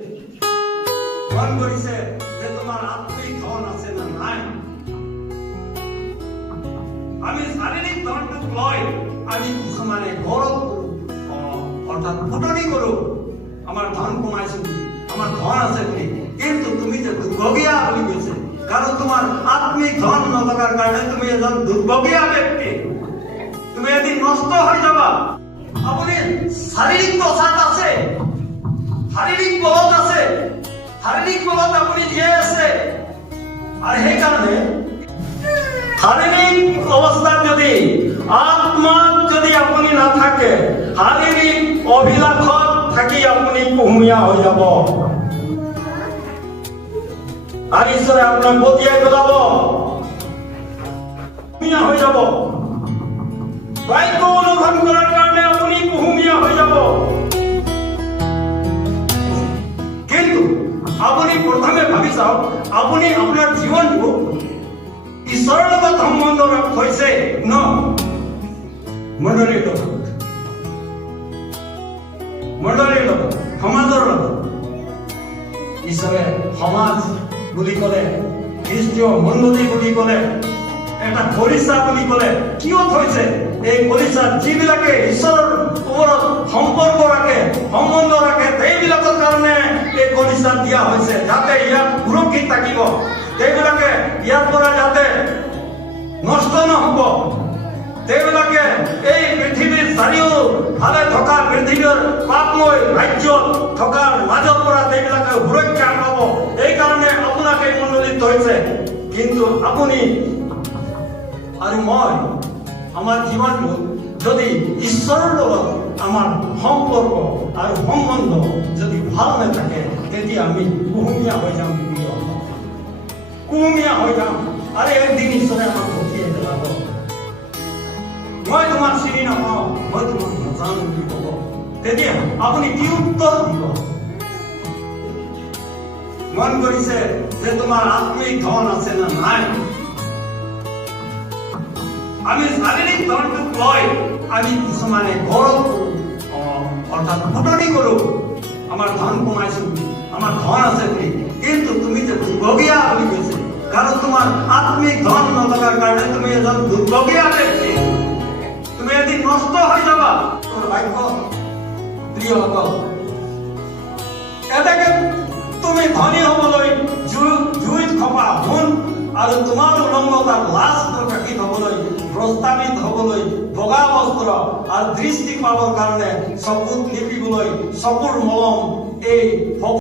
মন কৰিছে যে তোমাৰ আত্মিক ধন আছে না নাই। আমি শাৰীৰিক ধনটোক লৈ আমি কিছুমানে গৌৰৱ কৰো, অৰ্থাৎ ফুটনি কৰো, আমাৰ ধন কমাইছো বুলি, আমাৰ ধন আছে বুলি। কিন্তু তুমি যে দুৰ্ভগীয়া বুলি কৈছে, কাৰণ তোমাৰ আত্মিক ধন নথকাৰ কাৰণে তুমি এজন দুৰ্ভগীয়া ব্যক্তি। তুমি এদিন নষ্ট হৈ যাবা। আপুনি শাৰীৰিক প্ৰচাৰ আছে, শাৰীৰিক বলত আছে, শাৰীৰিক বলত আপুনি জীয়াই আছে। আৰ সেইকাৰণে শাৰীৰিক অৱস্থাত যদি আত্মাত যদি আপুনি নাথাকে, শাৰীৰিক অভিলাষত থাকি আপুনি কুহুমীয়া হৈ যাব আৰ ঈশ্বৰে আপোনাক বতিয়াই পেলাব, কুহুমীয়া হৈ যাব। বাক্য অনুসৰণ কৰাৰ কাৰণে আপুনি কুহুমীয়া হৈ যাব। কিন্তু আপুনি প্ৰথমে ভাবি চাওক, আপুনি আপোনাৰ জীৱনটো ঈশ্বৰৰ লগত সম্বন্ধ হৈছে ন মণ্ডলীৰ লগত, মণ্ডলীৰ লগত, সমাজৰ লগত। ঈশ্বৰে সমাজ বুলি ক'লে, খ্ৰীষ্টীয় মণ্ডলী বুলি ক'লে, এটা কলিচা বুলি ক'লে কিয় থৈছে? এই কলিচাত যিবিলাকে ঈশ্বৰৰ ওপৰত সম্পৰ্ক ৰাখে, সম্বন্ধ ৰাখে, সেইবিলাকৰ কাৰণে এই কলিচা দিয়া হৈছে, যাতে ইয়াত সুৰক্ষিত থাকিব, সেইবিলাকে ইয়াৰ পৰা যাতে নষ্ট নহব, সেইবিলাকে এই পৃথিৱীৰ চাৰিওফালে থকা পৃথিৱীৰ পাপময় ৰাজ্যত থকাৰ মাজৰ পৰা সেইবিলাকে সুৰক্ষা পাব। এইকাৰণে আপোনাক এই মণ্ডলীত থৈছে। কিন্তু আপুনি আৰু মই আমাৰ জীৱনটো যদি ঈশ্বৰৰ লগত আমাৰ সম্পৰ্ক আৰু সম্বন্ধ যদি ভাল নাথাকে, তেতিয়া আমি কুহুমীয়া হৈ যাম, কুহুমীয়া হৈ যাম। আৰু একদিন ঈশ্বৰে আমাক পঠিয়াই পেলাব। মই তোমাক চিনি নাপাওঁ, মই তোমাক নাজানো বুলি ক'ব। তেতিয়া আপুনি কি উত্তৰ দিব? মন কৰিছে যে তোমাৰ আত্মিক ধন আছে না নাই। আমি শাৰীৰিক ধনটোক লৈ আমি কিছুমানে গৌৰৱ কৰো, অৰ্থাৎ ফুটনি কৰো, আমাৰ ধন কমাইছো বুলি, আমাৰ ধন আছে বুলি। কিন্তু তুমি যে দুৰ্ভগীয়া বুলি কৈছে, কাৰণ তোমাৰ আত্মিক ধন নথকাৰ কাৰণে তুমি এজন দুৰ্ভগীয়া ব্যক্তি। তুমি এদিন নষ্ট হৈ যাবা। তোৰ বাক্য প্ৰিয়সকল, এনেকে তুমি ধনী হবলৈ জুইত খপা সোণ আৰু তোমাৰ উলংগতাৰ লাজ প্ৰকাশিত হবলৈ, প্ৰস্তাৱিত হবলৈ বগা বস্ত্ৰ আৰু দৃষ্টি পাবৰ কাৰণে চকুত লিপিবলৈ চকুৰ মলম, এই